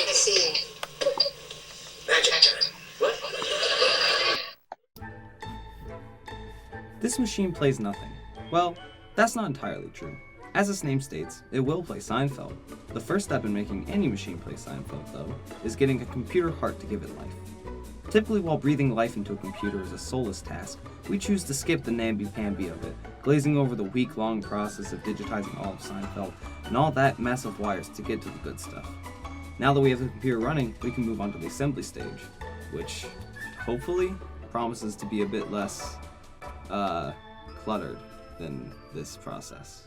I see. What? This machine plays nothing. Well, that's not entirely true. As its name states, it will play Seinfeld. The first step in making any machine play Seinfeld, though, is getting a computer heart to give it life. Typically, while breathing life into a computer is a soulless task, we choose to skip the namby-pamby of it, glazing over the week-long process of digitizing all of Seinfeld and all that mess of wires to get to the good stuff. Now that we have the computer running, we can move on to the assembly stage, which, hopefully, promises to be a bit less, cluttered than this process.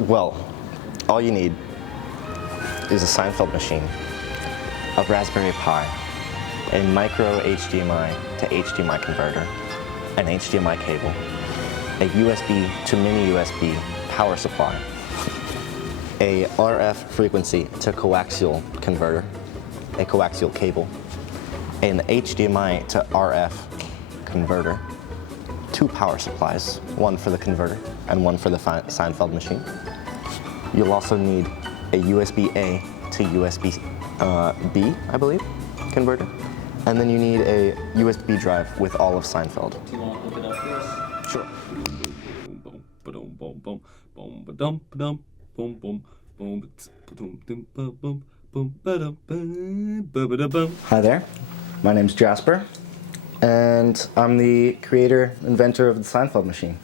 Well, all you need is a Seinfeld machine, a Raspberry Pi, a micro HDMI to HDMI converter, an HDMI cable, a USB to mini USB power supply, a RF frequency to coaxial converter, a coaxial cable, an HDMI to RF converter, 2 power supplies, one for the converter and one for the Seinfeld machine. You'll also need a USB-A to USB-B, I believe, converter. And then you need a USB drive with all of Seinfeld. Do you want to look it up for us? Sure. Hi there, my name's Jasper, and I'm the creator, inventor of the Seinfeld machine.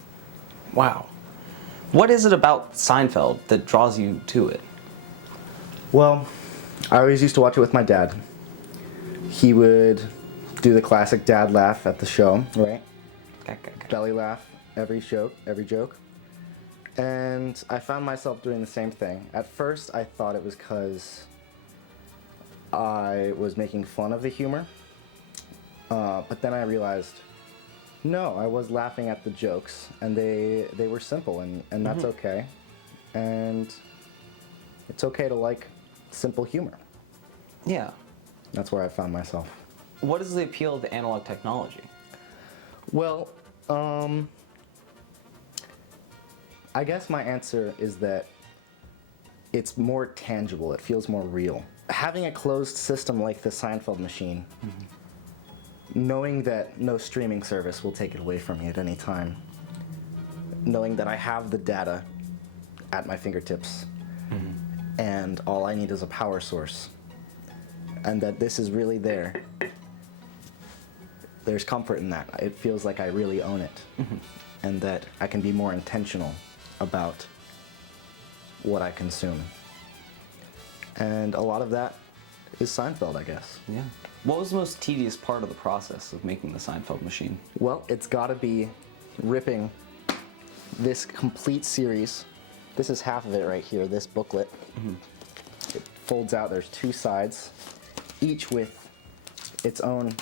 Wow. What is it about Seinfeld that draws you to it? Well, I always used to watch it with my dad. He would do the classic dad laugh at the show, right? Belly laugh, every joke. And I found myself doing the same thing. At first, I thought it was because I was making fun of the humor. But then I realized, no, I was laughing at the jokes, and they were simple, and that's okay. And it's okay to like simple humor. Yeah. That's where I found myself. What is the appeal of the analog technology? Well, I guess my answer is that it's more tangible, it feels more real. Having a closed system like the Seinfeld machine, knowing that no streaming service will take it away from me at any time, knowing that I have the data at my fingertips, and all I need is a power source, and that this is really there, there's comfort in that. It feels like I really own it, and that I can be more intentional about what I consume. And a lot of that is Seinfeld, I guess. Yeah. What was the most tedious part of the process of making the Seinfeld machine? Well, it's gotta be ripping this complete series. This is half of it right here, this booklet. It folds out, there's 2 sides, each with its own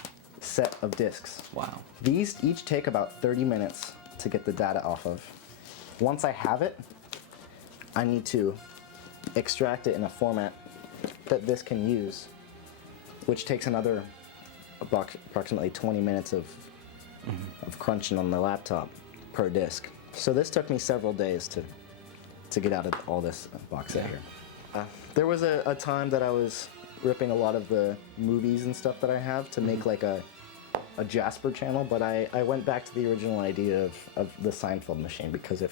set of discs. Wow. These each take about 30 minutes to get the data off of. Once I have it, I need to extract it in a format that this can use, which takes another approximately 20 minutes of crunching on the laptop per disc. So this took me several days to get out of all this box set here. There was a time that I was ripping a lot of the movies and stuff that I have to make like a Jasper channel, but I went back to the original idea of the Seinfeld machine because it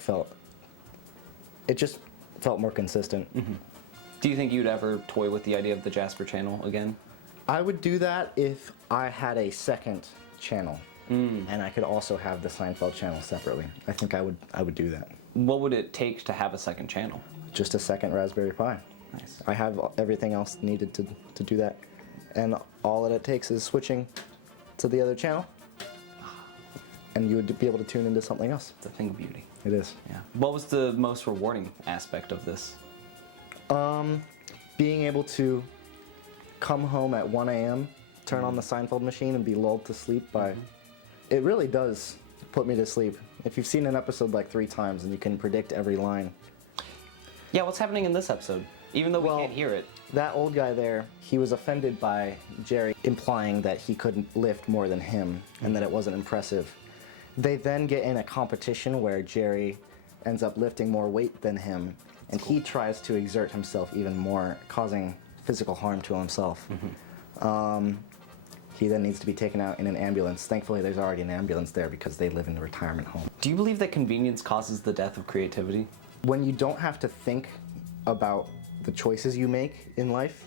just felt more consistent. Do you think you'd ever toy with the idea of the Jasper channel again? I would do that if I had a second channel, and I could also have the Seinfeld channel separately. I think I would do that. What would it take to have a second channel? Just a second Raspberry Pi. Nice. I have everything else needed to do that, and all that it takes is switching to the other channel, and you would be able to tune into something else. It's a thing of beauty. It is. Yeah. What was the most rewarding aspect of this? Being able to come home at 1 a.m., turn on the Seinfeld machine, and be lulled to sleep by... It really does put me to sleep. If you've seen an episode like 3 times and you can predict every line. Yeah, what's happening in this episode? Even though we can't hear it. That old guy there, he was offended by Jerry implying that he couldn't lift more than him and that it wasn't impressive. They then get in a competition where Jerry ends up lifting more weight than him, and he tries to exert himself even more, causing physical harm to himself. He then needs to be taken out in an ambulance. Thankfully, there's already an ambulance there because they live in a retirement home. Do you believe that convenience causes the death of creativity? When you don't have to think about the choices you make in life,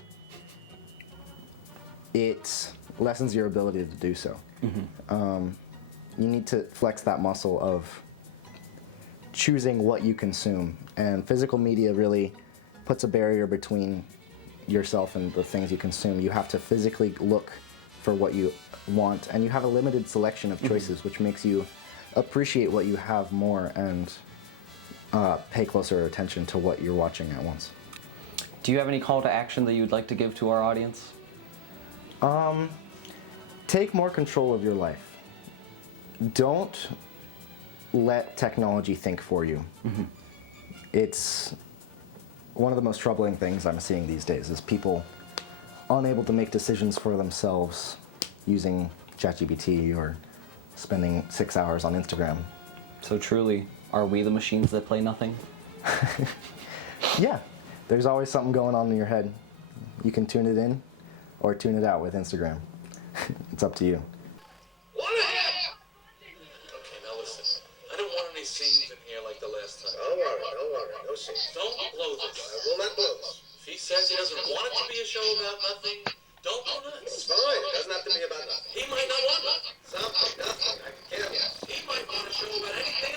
it lessens your ability to do so. You need to flex that muscle of choosing what you consume, and physical media really puts a barrier between yourself and the things you consume. You have to physically look for what you want, and you have a limited selection of choices, which makes you appreciate what you have more and pay closer attention to what you're watching at once. Do you have any call to action that you'd like to give to our audience? Take more control of your life. Don't let technology think for you. It's one of the most troubling things I'm seeing these days is people unable to make decisions for themselves using ChatGPT or spending 6 hours on Instagram. So truly, are we the machines that play nothing? Yeah, there's always something going on in your head. You can tune it in or tune it out with Instagram. It's up to you. Okay, now listen. I don't want any scenes in here like the last time. Don't worry, no scenes. Don't blow this. I will not blow this. If he says he doesn't want it to be a show about nothing, don't go It's nuts. fine, it doesn't have to be about nothing. He might not want nothing. Something, nothing, I can care less. He might want a show about anything